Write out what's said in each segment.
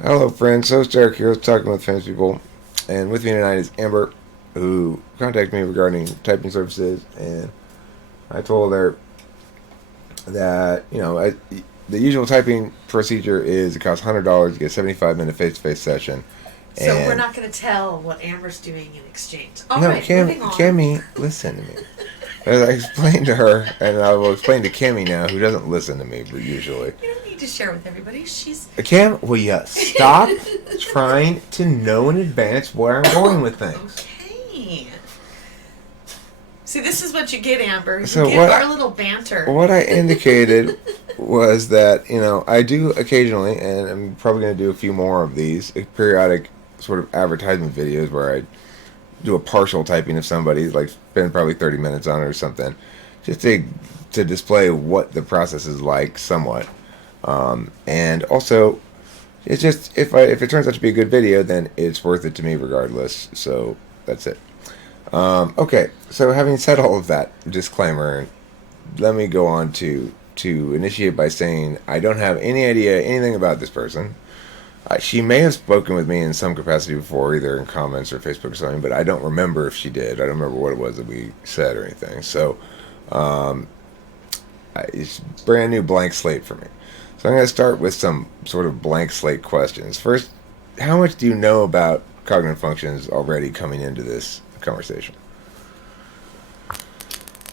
Hello, friends. So, Derek here, talking with famous people, and with me tonight is Amber, who contacted me regarding typing services, and I told her that the usual typing procedure is it costs $100 to get a 75-minute face-to-face session, So we're and not going to tell what Amber's doing in exchange. All no, right, moving on. Cammy, listen to me. As I explained to her, and I will explain to Cammy now, who doesn't listen to me, but usually. You don't need to share with everybody. She's. Cam, will you stop trying to know in advance where I'm going with things? Okay. See, this is what you get, Amber. You So get our little banter. what I indicated was that I do occasionally, and I'm probably going to do a few more of these periodic sort of advertisement videos where I do a partial typing of somebody, like spend probably 30 minutes on it or something, just to display what the process is like somewhat. And also, it's just if it turns out to be a good video, then it's worth it to me regardless. So that's it. Okay, so having said all of that disclaimer, let me go on to initiate by saying I don't have any idea anything about this person. She may have spoken with me in some capacity before, either in comments or Facebook or something, but I don't remember if she did. I don't remember what it was that we said or anything. So it's brand new blank slate for me. So I'm going to start with some sort of blank slate questions. First, how much do you know about cognitive functions already coming into this conversation?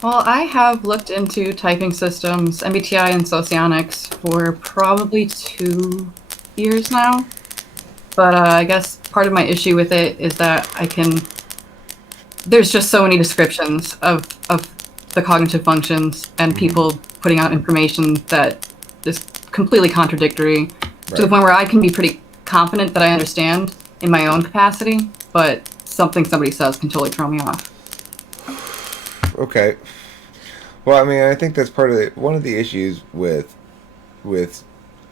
Well, I have looked into typing systems, MBTI, and socionics for probably 2 years now. But I guess part of my issue with it is that there's just so many descriptions of the cognitive functions and people putting out information that is completely contradictory to the point where I can be pretty confident that I understand in my own capacity, but something somebody says can totally throw me off. Okay. Well, I mean, I think that's part of one of the issues with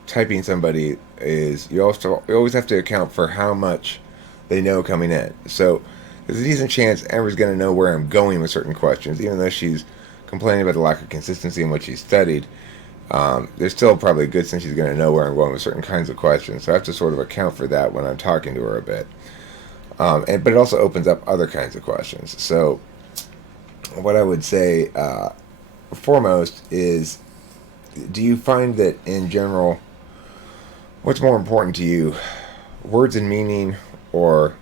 typing somebody is you always have to account for how much they know coming in. So there's a decent chance Amber's going to know where I'm going with certain questions, even though she's complaining about the lack of consistency in what she studied. There's still probably a good sense she's going to know where I'm going with certain kinds of questions. So I have to sort of account for that when I'm talking to her a bit. But it also opens up other kinds of questions. So what I would say foremost is, do you find that in general, what's more important to you, words and meaning, or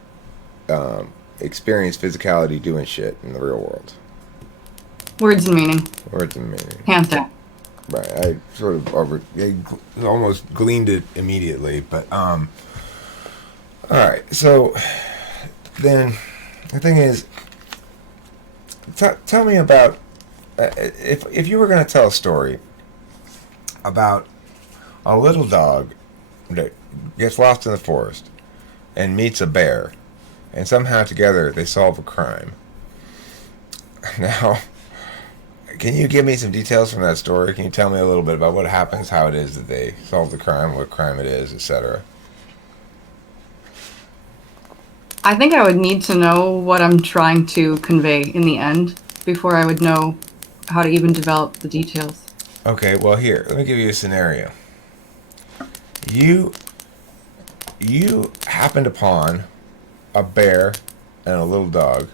experience physicality doing shit in the real world? Words and meaning. Words and meaning. Hands down. Right. I sort of almost gleaned it immediately, but all right. So then the thing is, tell me about if you were going to tell a story about a little dog that gets lost in the forest and meets a bear, and somehow together they solve a crime. Now, can you give me some details from that story? Can you tell me a little bit about what happens, how it is that they solve the crime, what crime it is, etc.? I think I would need to know what I'm trying to convey in the end before I would know how to even develop the details. Okay, well here, let me give you a scenario. You happened upon a bear and a little dog,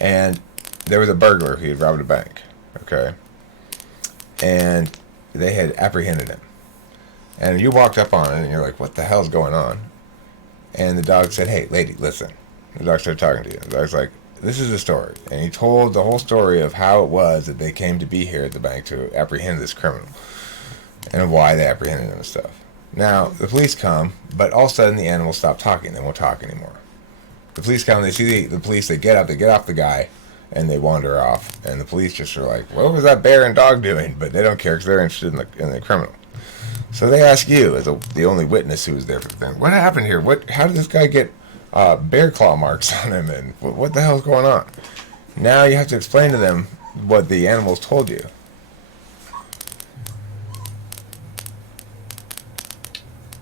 and there was a burglar who had robbed a bank, okay? And they had apprehended him. And you walked up on it, and you're like, what the hell's going on? And the dog said, hey, lady, listen. The dog started talking to you. The dog's like, this is the story. And he told the whole story of how it was that they came to be here at the bank to apprehend this criminal, and why they apprehended him and stuff. Now, the police come, but all of a sudden the animals stop talking. They won't talk anymore. The police come, they see the police, they get off the guy, and they wander off. And the police just are like, what was that bear and dog doing? But they don't care because they're interested in the criminal. So they ask you, as the only witness who was there for the thing, what happened here? How did this guy get bear claw marks on him? And what the hell's going on? Now you have to explain to them what the animals told you.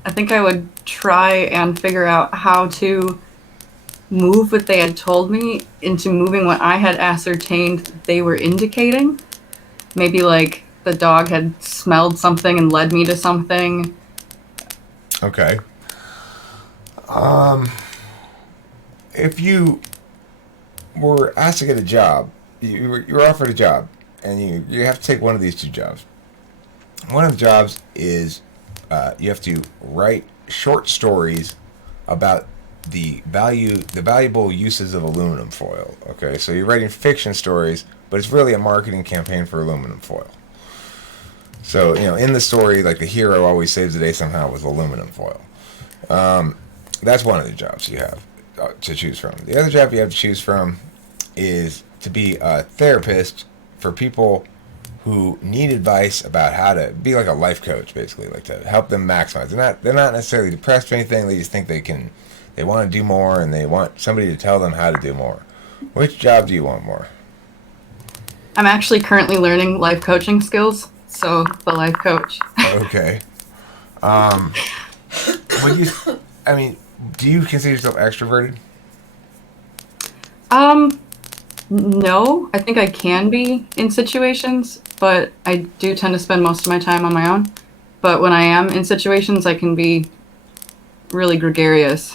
I think I would try and figure out how to move what they had told me into moving what I had ascertained they were indicating. Maybe like the dog had smelled something and led me to something. Okay. Um, if you were asked to get a job, you were offered a job, and you have to take one of these two jobs. One of the jobs is you have to write short stories about the valuable uses of aluminum foil. Okay, so you're writing fiction stories, but it's really a marketing campaign for aluminum foil. So in the story, like the hero always saves the day somehow with aluminum foil. That's one of the jobs you have to choose from. The other job you have to choose from is to be a therapist for people who need advice about how to be like a life coach, basically, like to help them maximize. They're not necessarily depressed or anything. They just think they want to do more, and they want somebody to tell them how to do more. Which job do you want more? I'm actually currently learning life coaching skills, so the life coach. Okay. Do you consider yourself extroverted? No, I think I can be in situations, but I do tend to spend most of my time on my own. But when I am in situations, I can be really gregarious.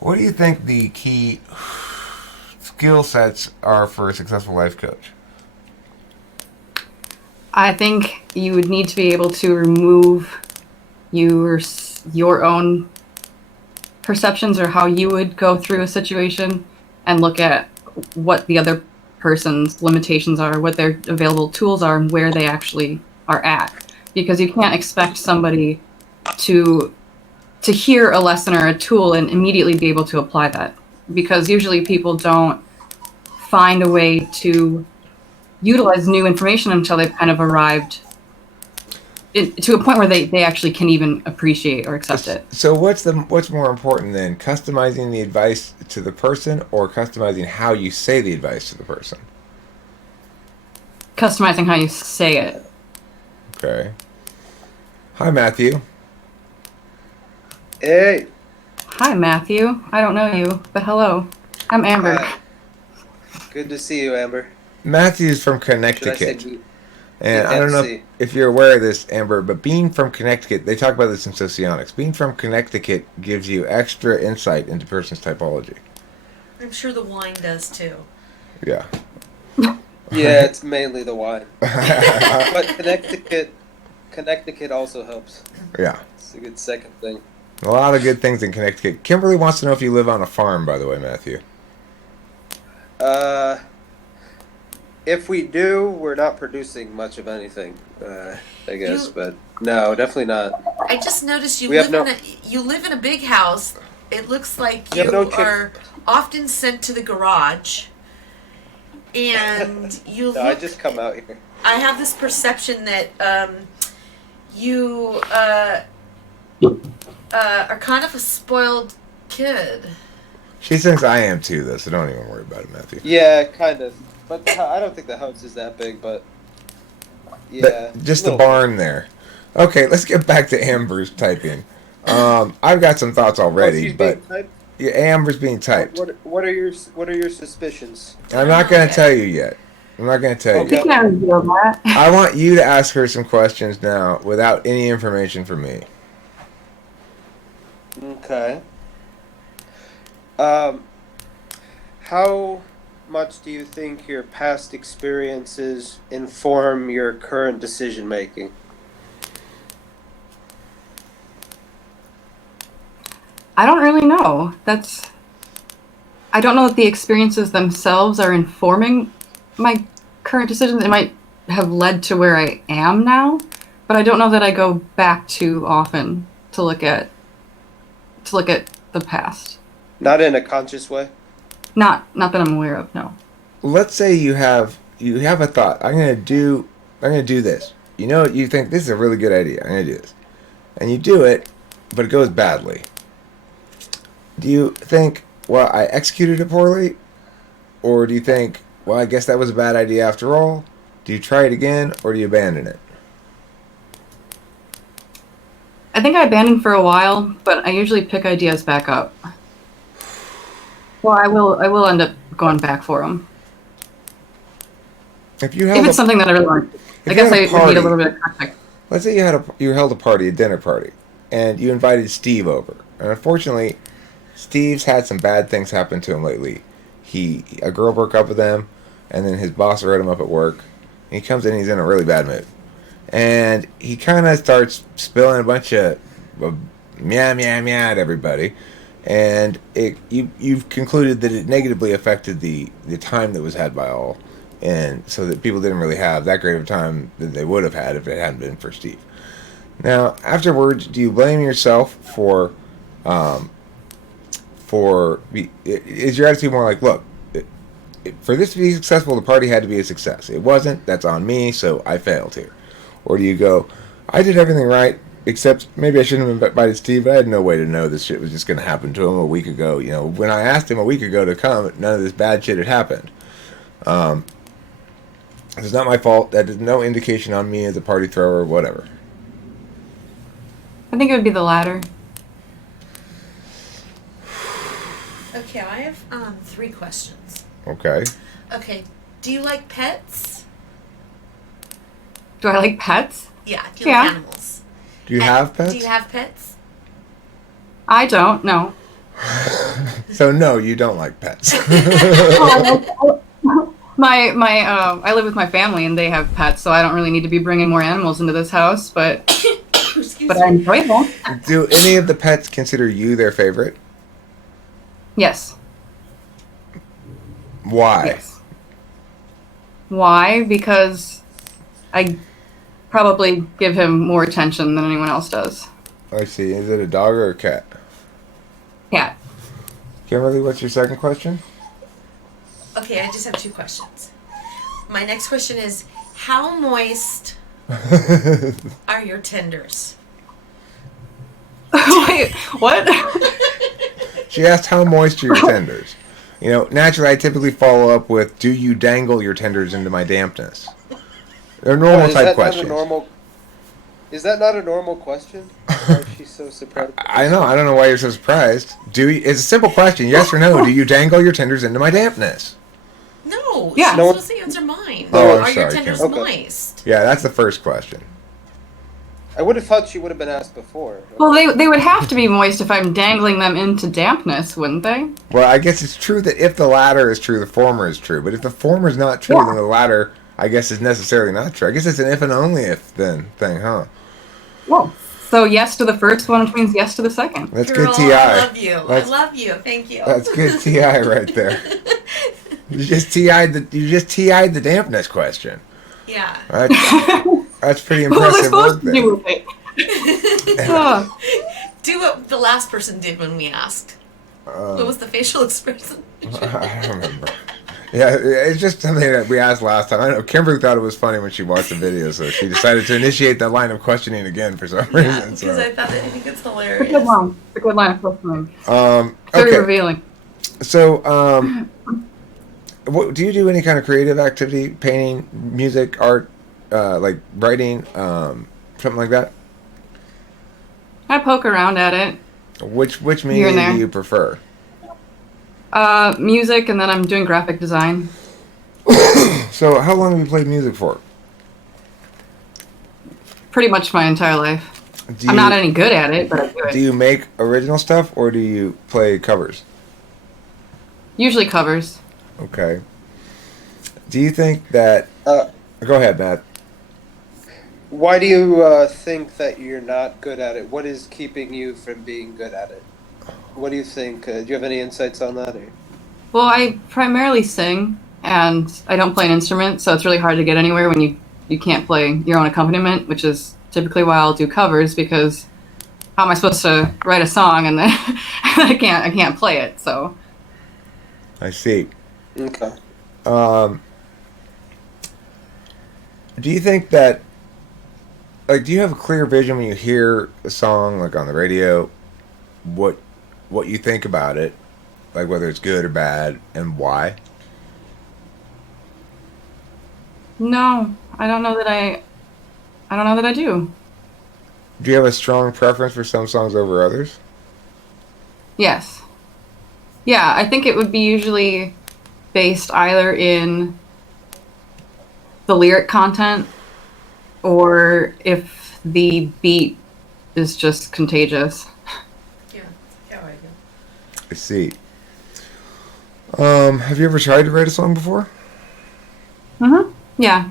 What do you think the key skill sets are for a successful life coach? I think you would need to be able to remove your own perceptions or how you would go through a situation and look at what the other person's limitations are, what their available tools are, and where they actually are at. Because you can't expect somebody to hear a lesson or a tool and immediately be able to apply that. Because usually people don't find a way to utilize new information until they've kind of arrived to a point where they actually can even appreciate or accept it. So what's more important than customizing the advice to the person or customizing how you say the advice to the person? Customizing how you say it. Okay. Hi, Matthew. Hey. Hi, Matthew. I don't know you, but hello. I'm Amber. Hi. Good to see you, Amber. Matthew's from Should I Connecticut. say And I don't know BFC? if you're aware of this, Amber, but being from Connecticut, they talk about this in socionics. Being from Connecticut gives you extra insight into person's typology. I'm sure the wine does too. Yeah. Yeah, it's mainly the wine. But Connecticut also helps. Yeah. It's a good second thing. A lot of good things in Connecticut. Kimberly wants to know if you live on a farm, by the way, Matthew. If we do, we're not producing much of anything, I guess. But no, definitely not. I just noticed you We have you live in a big house. It looks like We have you no are often sent to the garage, and you No, I look. just come out here. I have this perception that you are kind of a spoiled kid. She thinks I am too, though, so don't even worry about it, Matthew. Yeah, kind of. But I don't think the house is that big, but yeah. Just the little barn there. Okay, let's get back to Amber's typing. I've got some thoughts bit. already, she's but being typed? yeah, Amber's being typed. What are your suspicions? I'm not going to tell you yet. I'm not going to tell Okay. You you. can't reveal that. I want you to ask her some questions now without any information from me. Okay. How much do you think your past experiences inform your current decision making? I don't really know. I don't know that the experiences themselves are informing my current decisions. It might have led to where I am now, but I don't know that I go back too often to look at the past. Not in a conscious way. Not that I'm aware of, no. Let's say you have a thought. I'm going to do this. You think this is a really good idea. I'm going to do this. And you do it, but it goes badly. Do you think, well, I executed it poorly? Or do you think, well, I guess that was a bad idea after all? Do you try it again, or do you abandon it? I think I abandoned for a while, but I usually pick ideas back up. Well, I will end up going back for them. If you If it's something that I really want. I guess I would need a little bit of context. Let's say you held a party, a dinner party, and you invited Steve over. And unfortunately, Steve's had some bad things happen to him lately. A girl broke up with him, and then his boss wrote him up at work. And he comes in, he's in a really bad mood, and he kind of starts spilling a bunch of meow meow meow at everybody. And you've concluded that it negatively affected the time that was had by all, and so that people didn't really have that great of a time that they would have had if it hadn't been for Steve. Now, afterwards, do you blame yourself is your attitude more like, look, for this to be successful, the party had to be a success. It wasn't. That's on me, so I failed here. Or do you go, I did everything right, except maybe I shouldn't have invited Steve. I had no way to know this shit was just going to happen to him a week ago. You know, when I asked him a week ago to come, none of this bad shit had happened. It's not my fault. That is no indication on me as a party thrower or whatever. I think it would be the latter. Okay, I have 3 questions. Okay. Okay, do you like pets? Do I like pets? Yeah, do you Yeah. like animals? Do you have pets? Do you have pets? I don't, no. So no, you don't like pets. I live with my family and they have pets, so I don't really need to be bringing more animals into this house, but Excuse I me. enjoy them. Do any of the pets consider you their favorite? Yes. Why? Yes. Why? Because I probably give him more attention than anyone else does. I see. Is it a dog or a cat? Cat. Kimberly, what's your second question? Okay, I just have 2 questions. My next question is, how moist are your tenders? Wait, what? She asked how moist are your tenders. You know, naturally I typically follow up with, do you dangle your tenders into my dampness? They're normal type questions. Is that not a normal question? Why is she so surprised? I know. I don't know why you're so surprised. It's a simple question. Yes or no? Do you dangle your tenders into my dampness? No, Yeah. she's No. supposed to answer mine. Oh, I'm Are your sorry, tenders Kim. Okay. moist? Yeah, that's the first question. I would have thought she would have been asked before. Well, they would have to be moist if I'm dangling them into dampness, wouldn't they? Well, I guess it's true that if the latter is true, the former is true. But if the former is not true, Yeah. then the latter, I guess, is necessarily not true. I guess it's an if and only if then thing, huh? Well, so yes to the first one, which means yes to the second. That's Girl, good TI. I love you. That's- I love you. Thank you. That's good TI right there. You just TI'd the dampness question. Yeah. That's pretty What was I impressive work supposed to there. do with it? Oh, Do what the last person did when we asked. What was the facial expression? I don't remember. Yeah, it's just something that we asked last time. I know Kimberly thought it was funny when she watched the video, so she decided to initiate that line of questioning again for some Yeah, reason. because I thought that I think it's it's a hilarious. good line. It's a good line of questioning. Very Okay, revealing. so do you do any kind of creative activity, painting, music, art, like writing, something like that? I poke around at it. Which Here and medium there. do you prefer? Music, and then I'm doing graphic design. So how long have you played music for? Pretty much my entire life. Do I'm you, not any good at it, but I do it. do you make original stuff or do you play covers? Usually covers. Okay. Do you think that... Go ahead, Matt. Why do you think that you're not good at it? What is keeping you from being good at it? What do you think? Do you have any insights on that? Or? Well, I primarily sing, and I don't play an instrument, so it's really hard to get anywhere when you can't play your own accompaniment, which is typically why I'll do covers, because how am I supposed to write a song and then I can't play it, so... I see. Okay. Do you think that... Like, do you have a clear vision when you hear a song, like on the radio, what you think about it? Like, whether it's good or bad, and why? No, I don't know that I do. Do you have a strong preference for some songs over others? Yes. Yeah, I think it would be usually based either in the lyric content or if the beat is just contagious. Yeah, yeah, I do. I see. Have you ever tried to write a song before? Yeah.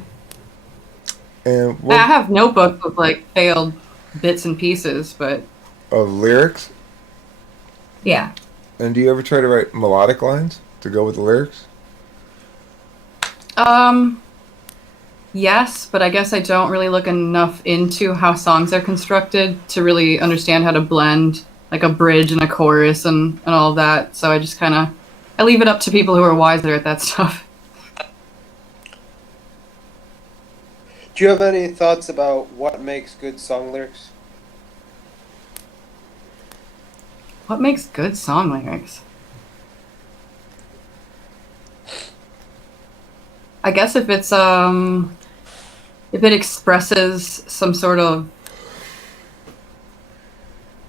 And I what have notebooks with like failed bits and pieces, but of lyrics? yeah. And do you ever try to write melodic lines to go with the lyrics? Yes, but I guess I don't really look enough into how songs are constructed to really understand how to blend like a bridge and a chorus and all of that. So I just kind of I leave it up to people who are wiser at that stuff. Do you have any thoughts about what makes good song lyrics? What makes good song lyrics? I guess if it expresses some sort of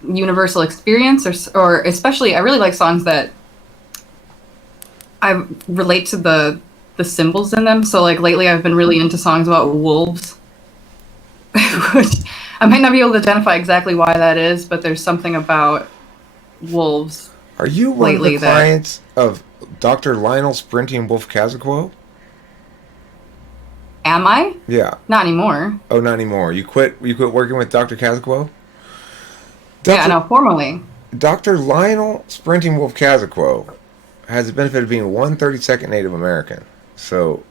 universal experience or especially I really like songs that I relate to the symbols in them. So like lately I've been really into songs about wolves. Which I might not be able to identify exactly why that is, but there's something about wolves Are you one of lately the clients of Dr. Lionel Sprinting Wolf Kazakow? Am I? Yeah. Not anymore. Oh, not anymore. You quit working with Dr. Kazakow? Yeah, no, formerly. Dr. Lionel Sprinting Wolf Kazakow has the benefit of being 1/32nd Native American. So,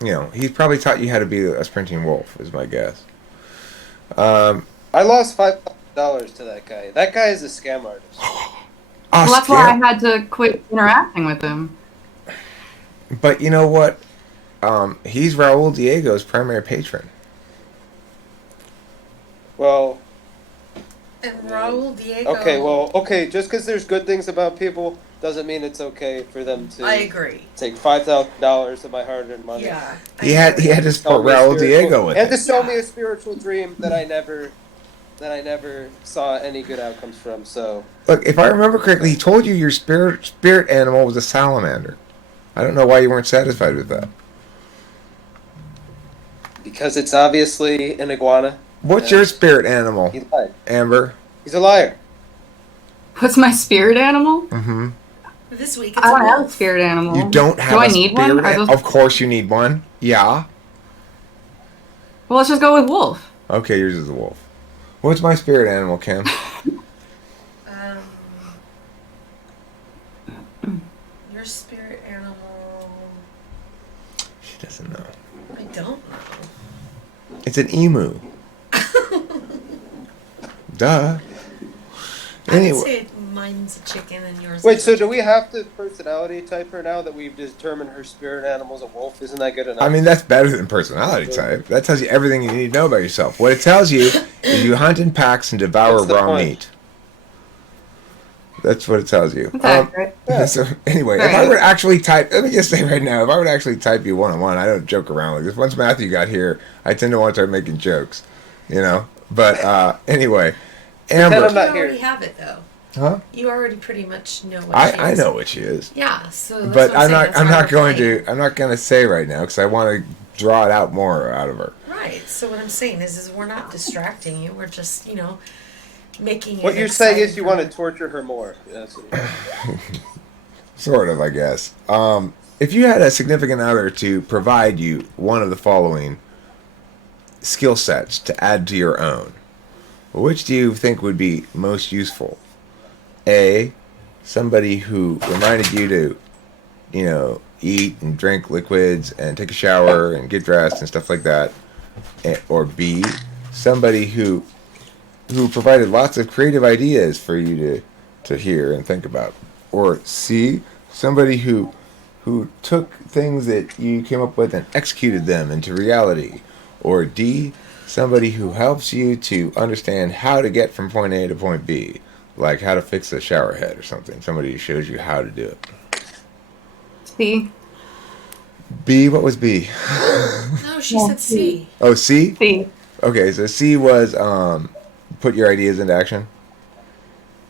he's probably taught you how to be a sprinting wolf, is my guess. I lost $5,000 to that guy. That guy is a scam artist. Well, that's why I had to quit interacting with him. But you know what? He's Raul Diego's primary patron. And Raul Diego. Okay, just because there's good things about people doesn't mean it's okay for them to. I agree. Take $5,000 of my hard-earned money. Yeah. He had to support Raul Diego with it. And to sell me a spiritual dream that I never saw any good outcomes from. So look, if I remember correctly, he told you your spirit animal was a salamander. I don't know why you weren't satisfied with that. Because it's obviously an iguana. What's your spirit animal? He lied. Amber? He's a liar. What's my spirit animal? Mm-hmm. This week it's I don't have a spirit animal. You don't have Do a I need spirit one? animal? Of course you need one. Yeah. Well, let's just go with wolf. Okay, yours is a wolf. What's my spirit animal, Kim? Your spirit animal. She doesn't know. I don't know. It's an emu. Duh. I would Anyway. say mine's a chicken and yours. Wait, is so a do we have to personality type her now that we've determined her spirit animal's a wolf? Isn't that good enough? I mean, that's better than personality type. That tells you everything you need to know about yourself. What it tells you is you hunt in packs and devour That's the raw point. meat. That's what it tells you. That's accurate. So anyway, if I would actually type, let me just say right now, if I would actually type you one-on-one, I don't joke around like this. Once Matthew got here, I tend to want to start making jokes, But anyway, Amber. I'm not You already here. have it though. Huh? You already pretty much know what she is. I know what she is. Yeah, so that's But what I'm saying. That's I'm why not we're going playing. to. I'm not going to say right now because I want to draw it out more out of her. Right. So what I'm saying is we're not distracting you. We're just, making it. What you're saying is you exciting want to torture her more. That's what Sort of, I guess. If you had a significant other to provide you one of the following skill sets to add to your own, which do you think would be most useful? A, somebody who reminded you to, eat and drink liquids and take a shower and get dressed and stuff like that. Or B, somebody who provided lots of creative ideas for you to hear and think about. Or C, somebody who took things that you came up with and executed them into reality. Or D, somebody who helps you to understand how to get from point A to point B, like how to fix a shower head or something. Somebody who shows you how to do it. C. B, what was B? No, she said C. Oh, C? C. Okay, so C was put your ideas into action?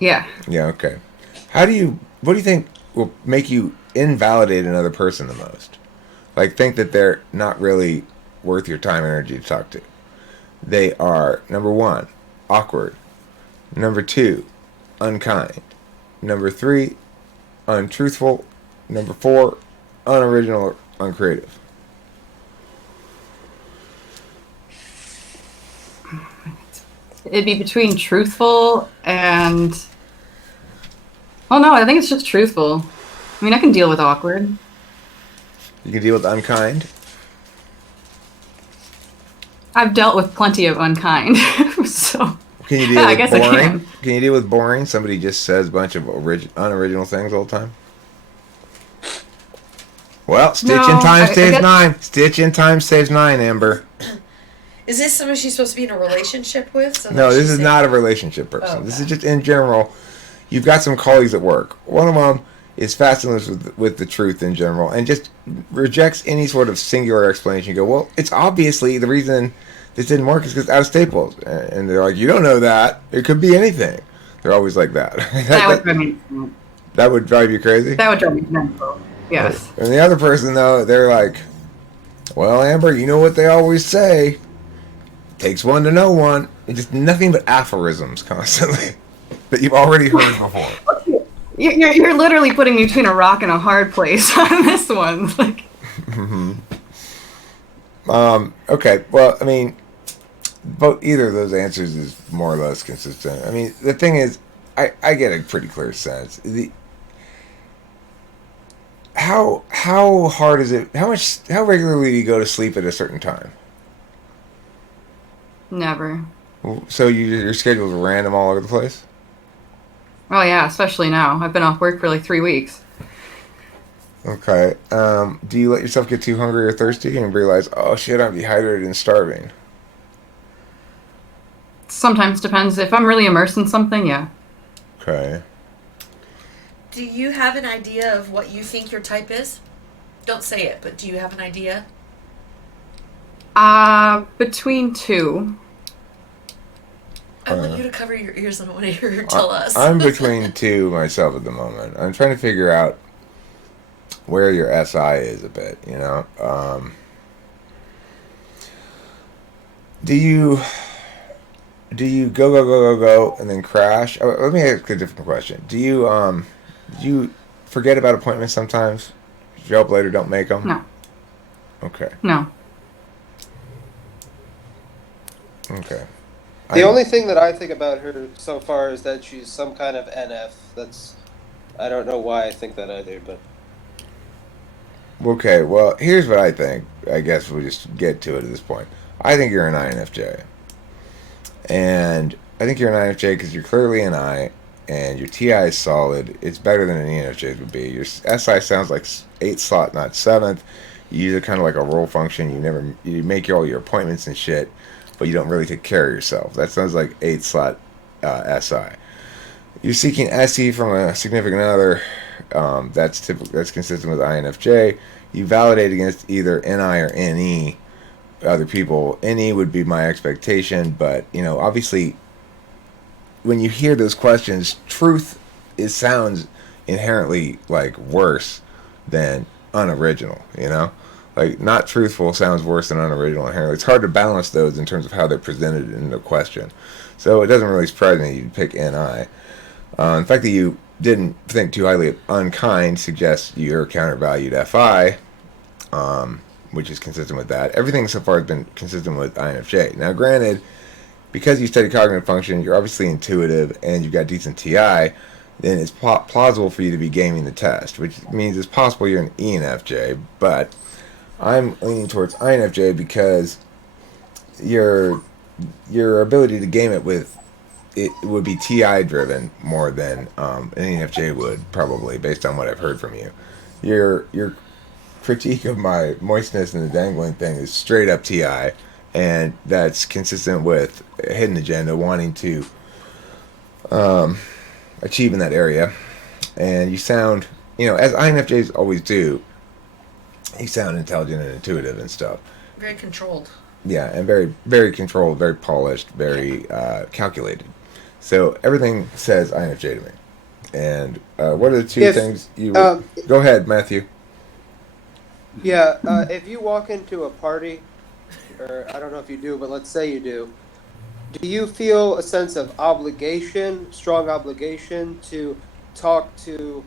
Yeah. Yeah, okay. What do you think will make you invalidate another person the most? Like, think that they're not really worth your time and energy to talk to. They are, number one, awkward. Number 2, unkind. Number 3, untruthful. Number 4, unoriginal or uncreative. It'd be between truthful and... Oh no, I think it's just truthful. I mean, I can deal with awkward. You can deal with unkind. I've dealt with plenty of unkind, so... Can you deal Yeah, I with guess I boring? can. You deal with boring? Somebody just says a bunch of unoriginal things all the time? Well, stitch No, in time I saves guess- 9. Stitch in time saves 9, Amber. Is this someone she's supposed to be in a relationship with? So No, that this she's is saying- not a relationship person. Oh, This okay. is just in general. You've got some colleagues at work. One of them is fascinated with the truth in general and just rejects any sort of singular explanation. You go, well, it's obviously the reason this didn't work is because out of staples. And they're like, you don't know that. It could be anything. They're always like that. That would drive me... That would drive you crazy? That would drive me mental. Yes. And the other person, though, they're like, well, Amber, you know what they always say. Takes one to know one. It's just nothing but aphorisms constantly that you've already heard before. You're literally putting me between a rock and a hard place on this one. Like, Okay, well, I mean, both either of those answers is more or less consistent. I mean, the thing is, I get a pretty clear sense. How hard is it? How regularly do you go to sleep at a certain time? never. So your schedule's random all over the place? Oh yeah, especially now. I've been off work for like 3 weeks. Okay. Do you let yourself get too hungry or thirsty and realize, oh shit, I'm dehydrated and starving? Sometimes depends. If I'm really immersed in something, yeah. Okay. Do you have an idea of what you think your type is? Don't say it, but do you have an idea? Between 2. I want you to cover your ears. I don't want to hear her tell us. I'm between 2 myself at the moment. I'm trying to figure out where your SI is a bit, you know? Do you go and then crash? Oh, let me ask a different question. Do you forget about appointments sometimes? Show up later, don't make them? No. Okay. No. Okay. The only thing that I think about her so far is that she's some kind of NF. I don't know why I think that either, but... Okay, well, here's what I think. I guess we'll just get to it at this point. I think you're an INFJ. And I think you're an INFJ because you're clearly an I, and your TI is solid. It's better than an ENFJ would be. Your SI sounds like 8th slot, not 7th. You use it kind of like a role function. You make all your appointments and shit, but you don't really take care of yourself. That sounds like 8th slot SI. You're seeking SE from a significant other. That's consistent with INFJ. You validate against either NI or NE. Other people, NE would be my expectation, but obviously, when you hear those questions, truth sounds inherently like worse than unoriginal. Like not truthful sounds worse than unoriginal inherently. It's hard to balance those in terms of how they're presented in the question. So it doesn't really surprise me you'd pick NI. The fact that you didn't think too highly of unkind suggests you're countervalued FI, which is consistent with that. Everything so far has been consistent with INFJ. Now, granted, because you study cognitive function, you're obviously intuitive, and you've got decent TI, then it's plausible for you to be gaming the test, which means it's possible you're an ENFJ, but I'm leaning towards INFJ because your ability to game it would be TI driven more than an ENFJ would, probably, based on what I've heard from you. Your critique of my moistness and the dangling thing is straight up TI, and that's consistent with a hidden agenda wanting to achieve in that area. And you sound, as INFJs always do, you sound intelligent and intuitive and stuff. Very controlled. Yeah, and very, very controlled, very polished, very calculated. So everything says INFJ to me. And what are the two things you... Go ahead, Matthew. Yeah, if you walk into a party, or I don't know if you do, but let's say you do, do you feel a sense of obligation, strong obligation to talk to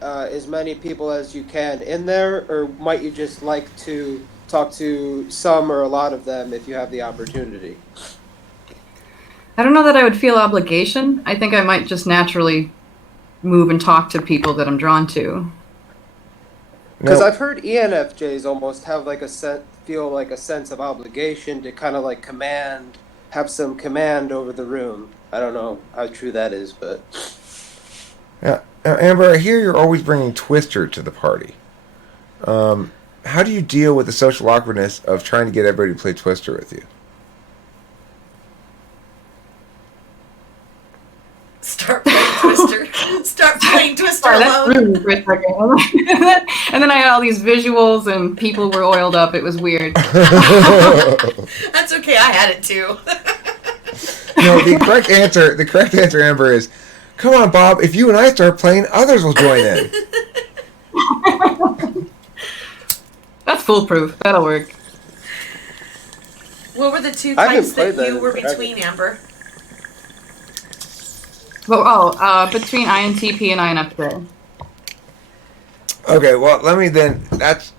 as many people as you can in there, or might you just like to talk to some or a lot of them if you have the opportunity? I don't know that I would feel obligation. I think I might just naturally move and talk to people that I'm drawn to. Because Now, I've heard ENFJs almost have like feel like a sense of obligation to kind of like have some command over the room. I don't know how true that is, but now, Amber, I hear you're always bringing Twister to the party. How do you deal with the social awkwardness of trying to get everybody to play Twister with you? Start playing Twister. Start playing Twister Sorry, that alone. threw me for a second. And then I had all these visuals and people were oiled up. It was weird. That's okay. I had it too. No, the correct answer, Amber, is, come on, Bob. If you and I start playing, others will join in. That's foolproof. That'll work. What were the two I haven't types that played that you in were forever. between, Amber? Between INTP and INFJ. Okay, well, let me then.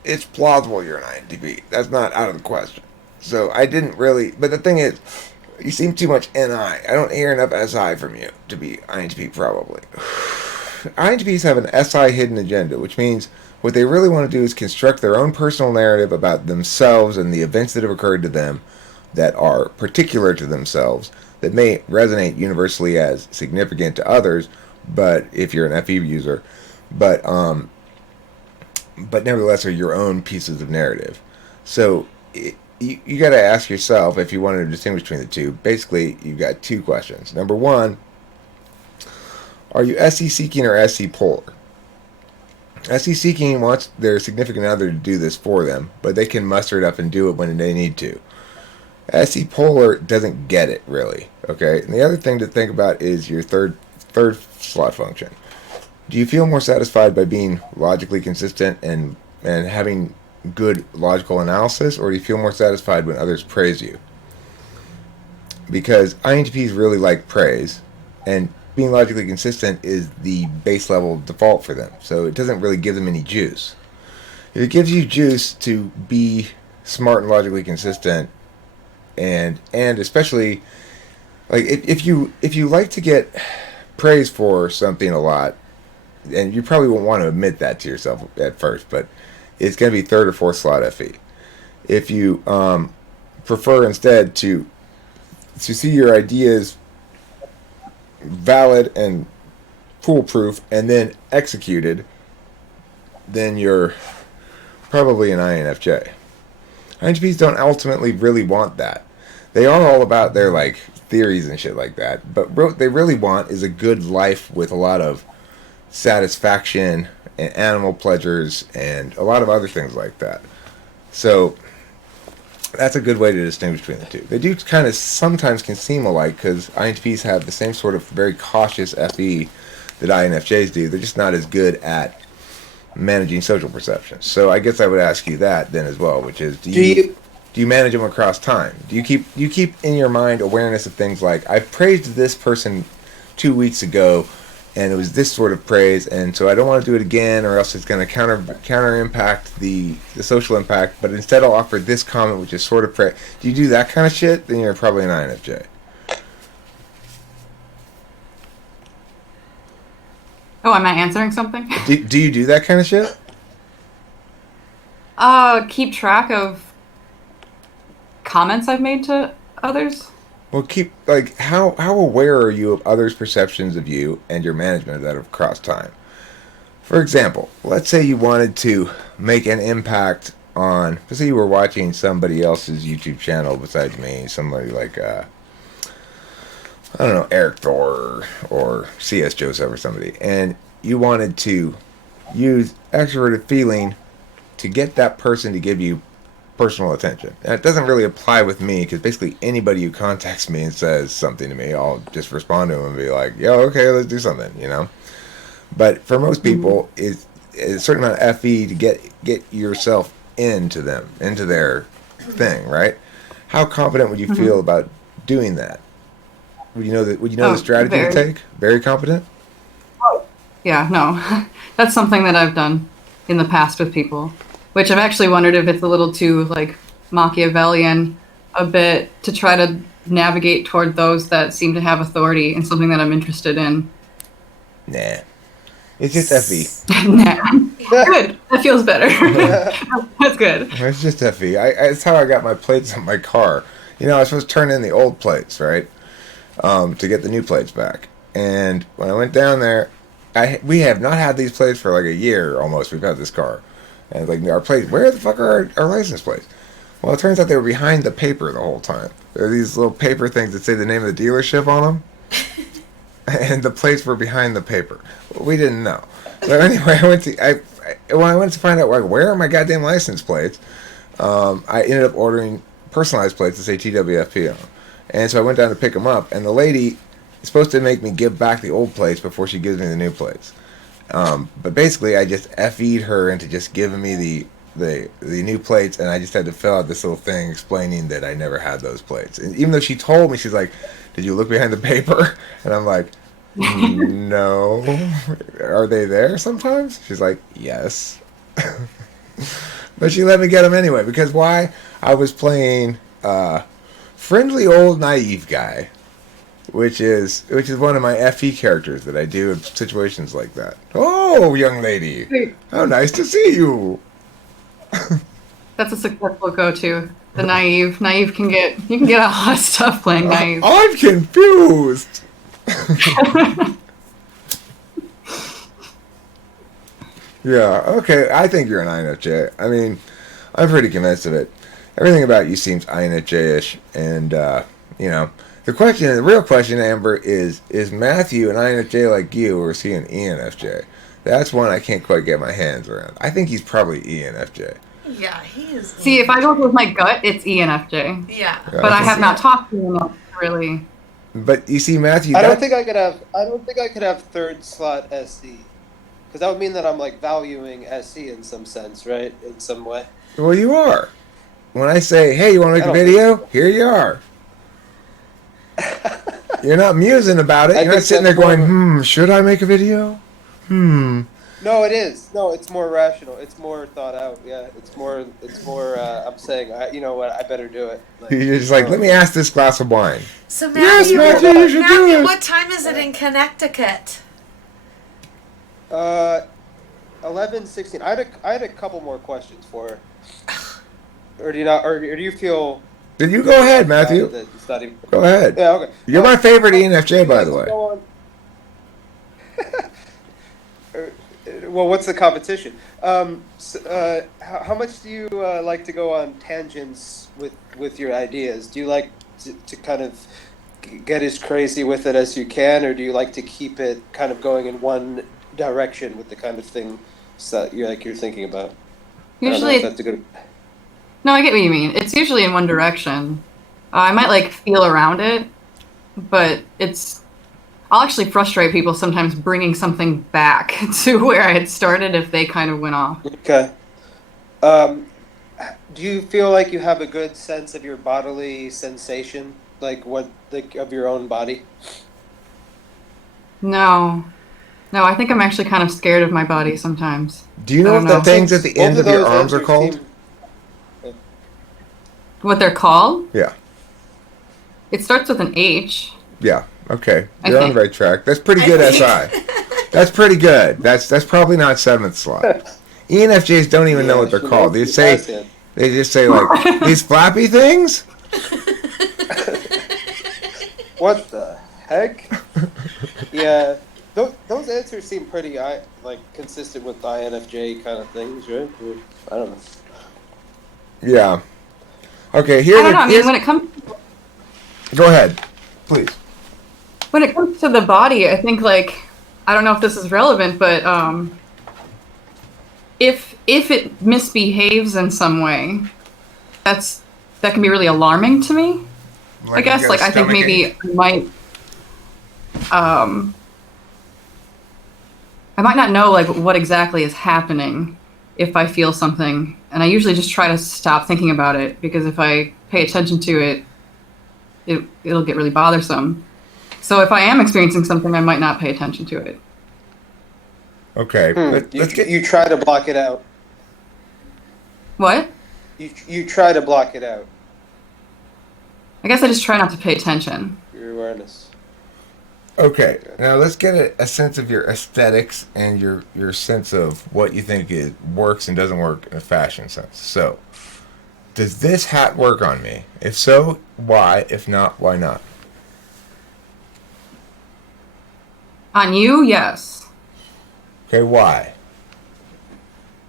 It's plausible you're an INTP. That's not out of the question. So I didn't really. But the thing is, you seem too much NI. I don't hear enough SI from you to be INTP, probably. INTPs have an SI hidden agenda, which means what they really want to do is construct their own personal narrative about themselves and the events that have occurred to them that are particular to themselves, that may resonate universally as significant to others, but if you're an FE user, but nevertheless are your own pieces of narrative. So you got to ask yourself, if you wanted to distinguish between the two, basically you've got two questions. Number one, are you SE seeking or SE polar? SE seeking wants their significant other to do this for them, but they can muster it up and do it when they need to. SE polar doesn't get it, really. Okay, and the other thing to think about is your third slot function. Do you feel more satisfied by being logically consistent and having good logical analysis, or do you feel more satisfied when others praise you? Because INTPs really like praise, and being logically consistent is the base level default for them, so it doesn't really give them any juice. If it gives you juice to be smart and logically consistent, and especially like if you like to get praise for something a lot, and you probably won't want to admit that to yourself at first, but it's going to be third or fourth slot FE. If you prefer instead to see your ideas valid and foolproof and then executed, then you're probably an INFJ. INFJs don't ultimately really want that. They are all about their like theories and shit like that, but what they really want is a good life with a lot of satisfaction and animal pleasures and a lot of other things like that. So that's a good way to distinguish between the two. They do kind of sometimes can seem alike because INTPs have the same sort of very cautious FE that INFJs do. They're just not as good at managing social perceptions. So I guess I would ask you that then as well, which is do you manage them across time? Do you keep in your mind awareness of things like, I praised this person 2 weeks ago and it was this sort of praise, and so I don't want to do it again, or else it's going to counter impact the social impact. But instead, I'll offer this comment, which is sort of praise. Do you do that kind of shit? Then you're probably an INFJ. Oh, am I answering something? Do you do that kind of shit? Keep track of comments I've made to others. Well, how aware are you of others' perceptions of you and your management of that across time? For example, let's say you wanted to make an impact on, let's say you were watching somebody else's YouTube channel besides me, somebody like, I don't know, Eric Thor or CS Joseph or somebody, and you wanted to use extroverted feeling to get that person to give you personal attention. And it doesn't really apply with me because basically anybody who contacts me and says something to me, I'll just respond to them and be like, yo, okay, let's do something, you know? But for most people, it's a certain amount of FE to get yourself into them, into their thing, right? How confident would you feel about doing that? Would you know the Oh, strategy to very. take? Very competent. Yeah, no. That's something that I've done in the past with people, which I've actually wondered if it's a little too like Machiavellian a bit to try to navigate toward those that seem to have authority in something that I'm interested in. Nah, it's just FE. Nah. Good. That feels better. That's good. It's just FE. It's how I got my plates on my car. You know, I was supposed to turn in the old plates, right? To get the new plates back. And when I went down there, we have not had these plates for like a year almost. We've had this car. And like our plates, where the fuck are our license plates? Well, it turns out they were behind the paper the whole time. There are these little paper things that say the name of the dealership on them. And the plates were behind the paper. We didn't know. So anyway, when I went to find out like where are my goddamn license plates, I ended up ordering personalized plates that say TWFP on them. And so I went down to pick them up, and the lady is supposed to make me give back the old plates before she gives me the new plates. But basically, I just FE'd her into just giving me the new plates, and I just had to fill out this little thing explaining that I never had those plates. And even though she told me, she's like, "Did you look behind the paper?" And I'm like, "No." Are they there sometimes? She's like, "Yes." But she let me get them anyway, because why? I was playing friendly old naive guy, which is one of my FE characters that I do in situations like that. Oh, young lady, how nice to see you. That's a successful go-to. The naive. You can get a lot of stuff playing naive. I'm confused. Yeah, okay, I think you're an INFJ. I mean, I'm pretty convinced of it. Everything about you seems INFJ-ish, and, the real question, Amber, is Matthew an INFJ like you, or is he an ENFJ? That's one I can't quite get my hands around. I think he's probably ENFJ. Yeah, he is. See, if I go with my gut, it's ENFJ. Yeah. But I have not talked to him enough to really. But you see, Matthew, I don't think I could have third slot SC, because that would mean that I'm like valuing SC in some sense, right? In some way. Well, you are. When I say, "Hey, you want to make a video?" Here you are. You're not musing about it. You're not sitting there going, should I make a video? No, it is. No, it's more rational. It's more thought out. Yeah, it's more. I'm saying, you know what? I better do it. Like, You're just like, let me ask this glass of wine. So Yes, Matthew, Matthew, you should do it. what time is it in Connecticut? 11:16. I had a couple more questions for her. Or do you not? Or do you feel? Did you go ahead, Matthew? That it's not even... Go ahead. Yeah. Okay. You're my favorite ENFJ, by the way. Go on. Well, what's the competition? How much do you like to go on tangents with your ideas? Do you like to kind of get as crazy with it as you can, or do you like to keep it kind of going in one direction with the kind of thing that you're thinking about? Usually, that's a good. no, I get what you mean. It's usually in one direction. I might like feel around it, but I'll actually frustrate people sometimes bringing something back to where I had started if they kind of went off. Okay. Do you feel like you have a good sense of your bodily sensation, of your own body? No, I think I'm actually kind of scared of my body sometimes. Do you know I what don't the know. things at the Both end of those your arms are answers called? seem- What they're called? Yeah. It starts with an H. Yeah. Okay. I You're on the think. right track. That's pretty good, SI. That's pretty good. That's probably not seventh slot. ENFJs don't even know what they're called. They just say like these flappy things. What the heck? Yeah, those answers seem pretty consistent with the INFJ kind of things, right? I don't know. Yeah. Okay. I don't know. I mean, when it comes Go ahead, please. to the body, I think I don't know if this is relevant, but if it misbehaves in some way, that can be really alarming to me. I guess I think maybe I might not know what exactly is happening if I feel something, and I usually just try to stop thinking about it, because if I pay attention to it, it'll get really bothersome. So if I am experiencing something, I might not pay attention to it. Okay, let's get. You try to block it out. What? You try to block it out. I guess I just try not to pay attention. Your awareness. Okay, now let's get a sense of your aesthetics and your sense of what you think it works and doesn't work in a fashion sense. So, does this hat work on me? If so, why? If not, why not? On you, yes. Okay, why?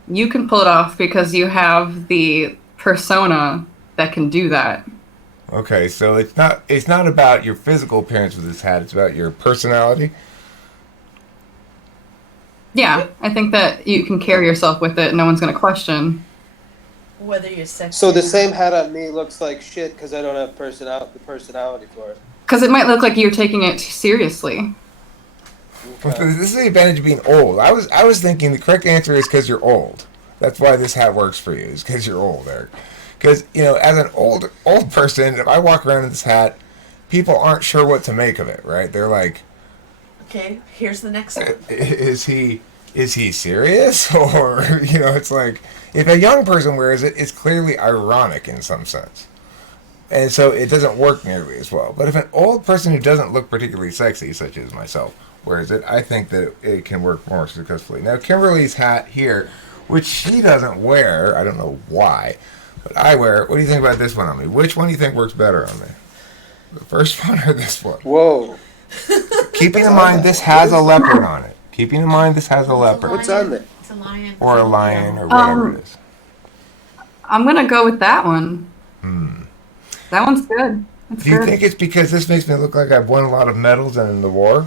You can pull it off because you have the persona that can do that. Okay, so it's not about your physical appearance with this hat, it's about your personality. Yeah, I think that you can carry yourself with it. No one's going to question. Whether you're sexy. So the same hat on me looks like shit because I don't have the personality for it. Because it might look like you're taking it seriously. Okay. This is the advantage of being old. I was thinking the correct answer is because you're old. That's why this hat works for you, is because you're old, Eric. Because, as an old person, if I walk around in this hat, people aren't sure what to make of it, right? They're like, okay, here's the next one. Is he serious? Or, it's like, if a young person wears it, it's clearly ironic in some sense. And so it doesn't work nearly as well. But if an old person who doesn't look particularly sexy, such as myself, wears it, I think that it can work more successfully. Now, Kimberly's hat here, which she doesn't wear, I don't know why, but I wear it. What do you think about this one on me? Which one do you think works better on me? The first one or this one? Whoa. Keeping in mind this has a leopard on it. Keeping in mind this has a leopard. What's on there? It's a lion. Or a lion or whatever it is. I'm going to go with that one. That one's good. That's Do you good. think it's because this makes me look like I've won a lot of medals in the war?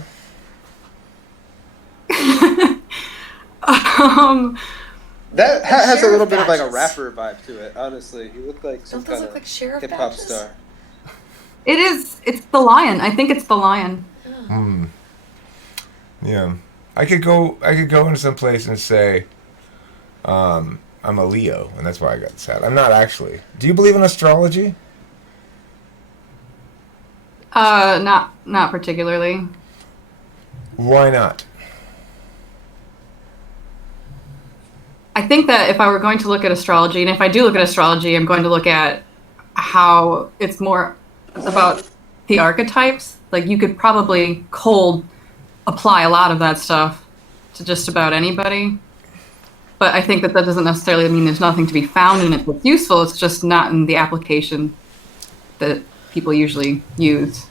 That hat has a little bit of like a badges. rapper vibe to it, honestly. You look like some Don't those kind look like of sheriff hip-hop badges? star. It is. It's the lion. I think it's the lion. Yeah. I could go into some place and say, I'm a Leo, and that's why I got this hat. I'm not actually. Do you believe in astrology? Not particularly. Why not? I think that if I were going to look at astrology, and if I do look at astrology, I'm going to look at how it's more about the archetypes. Like, you could probably cold apply a lot of that stuff to just about anybody. But I think that doesn't necessarily mean there's nothing to be found in it that's useful. It's just not in the application that people usually use.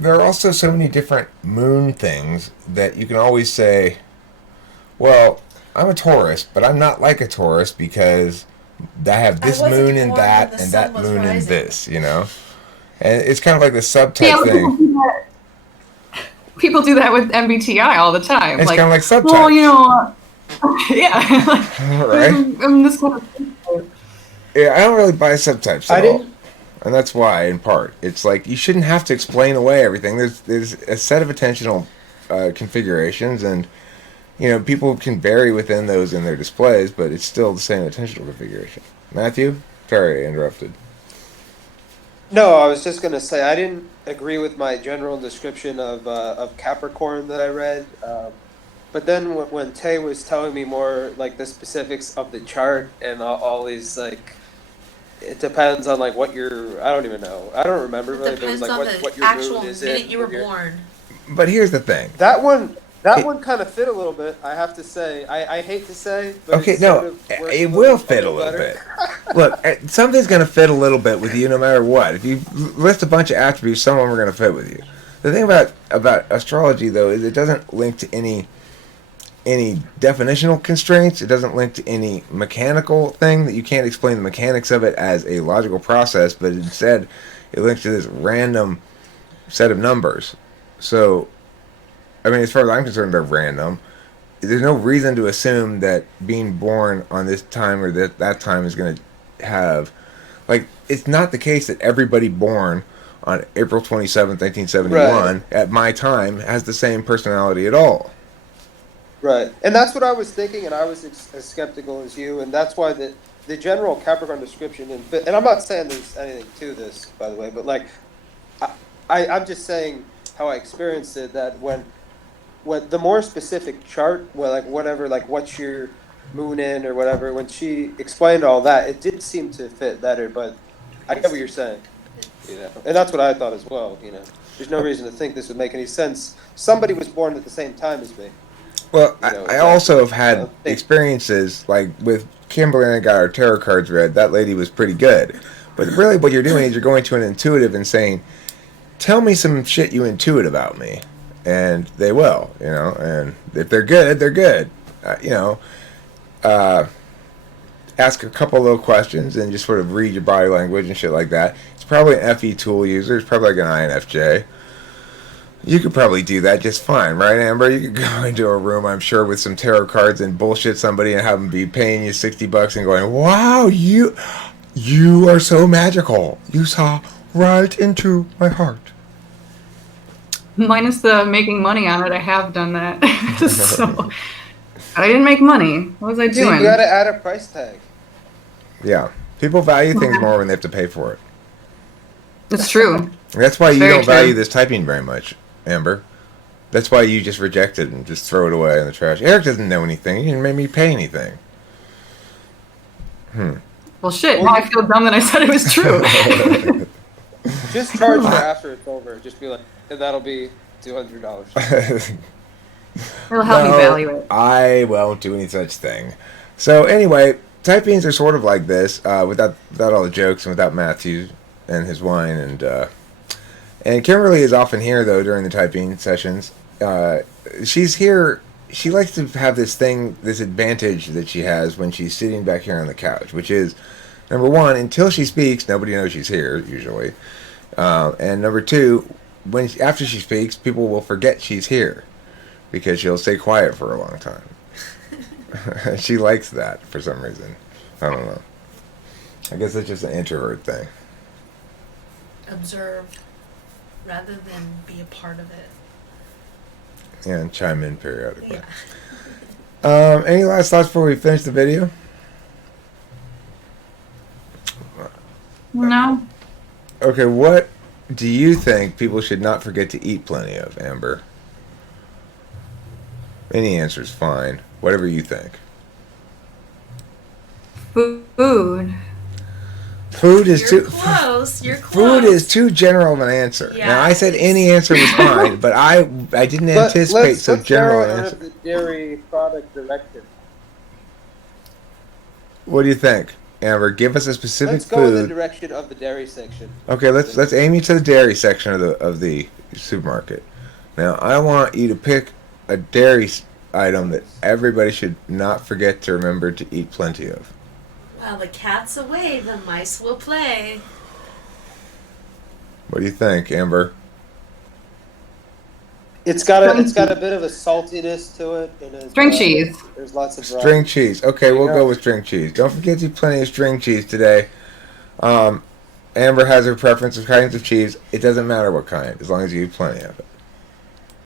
There are also so many different moon things that you can always say, well, I'm a Taurus, but I'm not like a Taurus because I have this wasn't moon in born that when the and sun that was moon in rising. this, And it's kind of like the subtype Yeah, thing. people do that with MBTI all the time. It's kind of like subtypes. well, yeah, Right? this kind of. Yeah, I don't really buy subtypes I at all. didn't- And that's why, in part, it's like you shouldn't have to explain away everything. There's a set of attentional configurations, and people can vary within those in their displays, but it's still the same attentional configuration. Matthew, sorry, I interrupted. No, I was just gonna say I didn't agree with my general description of Capricorn that I read, but then when Tay was telling me more like the specifics of the chart and all these like, it depends on like what your I don't even know I don't remember really, but it was Depends like on what the your actual moon is minute in. you were when you're- born. But here's the thing. That one kind of fit a little bit. I have to say. I hate to say, but Okay, it sort no, of worked it will fit a little better. bit. Look, something's going to fit a little bit with you no matter what. If you list a bunch of attributes, some of them are going to fit with you. The thing about astrology, though, is it doesn't link to any definitional constraints. It doesn't link to any mechanical thing that you can't explain the mechanics of it as a logical process, but instead it links to this random set of numbers. So, I mean, as far as I'm concerned, they're random. There's no reason to assume that being born on this time or that time is going to have... Like, it's not the case that everybody born on April 27th, 1971, Right. at my time, has the same personality at all. Right, and that's what I was thinking, and I was as skeptical as you, and that's why the general Capricorn description didn't fit. And I'm not saying there's anything to this, by the way, but like, I'm just saying how I experienced it. That when the more specific chart, well, like whatever, like what's your moon in or whatever, when she explained all that, it did seem to fit better. But I get what you're saying, and that's what I thought as well. There's no reason to think this would make any sense. Somebody was born at the same time as me. Well, I also have had experiences, like with Kimberly and I got our tarot cards read. That lady was pretty good. But really what you're doing is you're going to an intuitive and saying, tell me some shit you intuit about me. And they will, and if they're good, they're good. Ask a couple little questions and just sort of read your body language and shit like that. It's probably an FE tool user. It's probably like an INFJ. You could probably do that just fine, right, Amber? You could go into a room, I'm sure, with some tarot cards and bullshit somebody and have them be paying you $60 and going, wow, you are so magical. You saw right into my heart. Minus the making money on it, I have done that. So I didn't make money. What was I doing? See, you gotta add a price tag. Yeah. People value things more when they have to pay for it. It's true. That's why you Very don't true. value this typing very much, Amber. That's why you just reject it and just throw it away in the trash. Eric doesn't know anything. He didn't make me pay anything. Well, shit. Now I feel dumb that I said it was true. Just charge her after it's over. Just be like, that'll be $200. It'll help me value it. I won't do any such thing. So anyway, typings are sort of like this, without all the jokes and without Matthew and his wine, and Kimberly is often here though during the typing sessions. She's here. She likes to have this advantage that she has when she's sitting back here on the couch, which is, number one, until she speaks, nobody knows she's here usually, and number two, after she speaks, people will forget she's here because she'll stay quiet for a long time. She likes that for some reason. I don't know. I guess it's just an introvert thing. Observe rather than be a part of it. Yeah, and chime in periodically. Yeah. Any last thoughts before we finish the video? No. Okay, what do you think people should not forget to eat plenty of, Amber? Any answer's fine. Whatever you think. Food. Food is You're too close. You're close. Food is too general of an answer. Yeah. Now I said any answer was fine, but I didn't anticipate so general an answer. The dairy product direction. What do you think, Amber? Give us a specific Let's go in the food. direction of the dairy section. Okay, let's aim you to the dairy section of the supermarket. Now I want you to pick a dairy item that everybody should not forget to remember to eat plenty of. While the cat's away, the mice will play. What do you think, Amber? It's got a bit of a saltiness to it. And String cheese. There's lots of String cheese. Okay, we'll go. go with string cheese. Don't forget to eat plenty of string cheese today. Amber has her preference of kinds of cheese. It doesn't matter what kind, as long as you eat plenty of it.